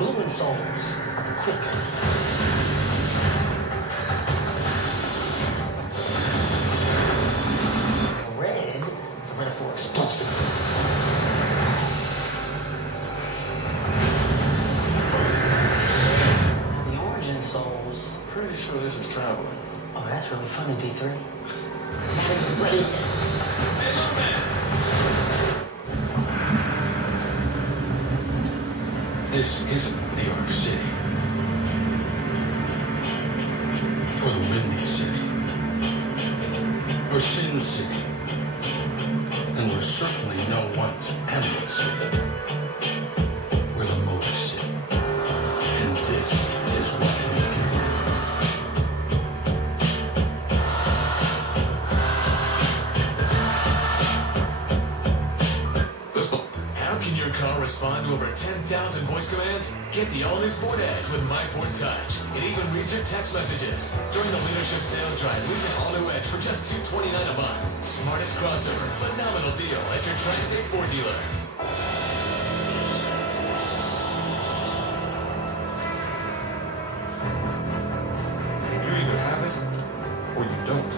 blue insoles are the quickest. Red are better for explosives. Now the orange insoles. Pretty sure this is traveling. Oh, that's really funny, D3. Not even ready yet. Hey, look, man! This isn't New York City. Or the Windy City. Or Sin City. And we're certainly no one's Emerald City. We're the Motor City. And this is what we do. How can your car respond to over 10,000 voice commands? Get the all-new Ford Edge with My Ford Touch. It even reads your text messages. During the leadership sales drive, lease an all-new Edge for just $229 a month. Smartest crossover. Phenomenal deal at your Tri-State Ford dealer. You either have it, or you don't.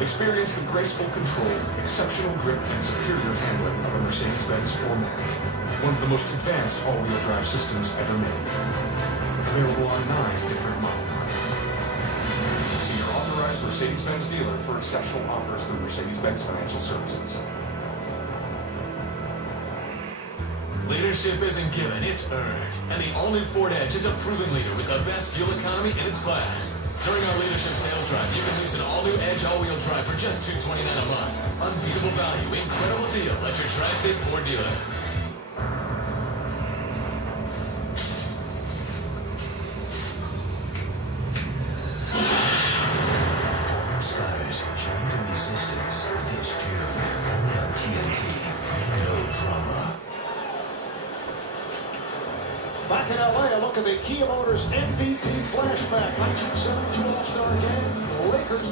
Experience the graceful control, exceptional grip, and superior handling of a Mercedes-Benz 4MATIC. One of the most advanced all-wheel drive systems ever made. Available on 9 different model lines. See your authorized Mercedes-Benz dealer for exceptional offers through Mercedes-Benz Financial Services. Leadership isn't given, it's earned. And the all-new Ford Edge is a proven leader with the best fuel economy in its class. During our leadership sales drive, you can lease an all-new Edge all-wheel drive for just $229 a month. Unbeatable value, incredible deal at your Tri-State Ford dealer. Falling Skies, Join the Resistance this June, only on TNT. No drama. Back in LA, a look at the Kia Motors MVP flashback. 1972 All-Star Game. The Lakers.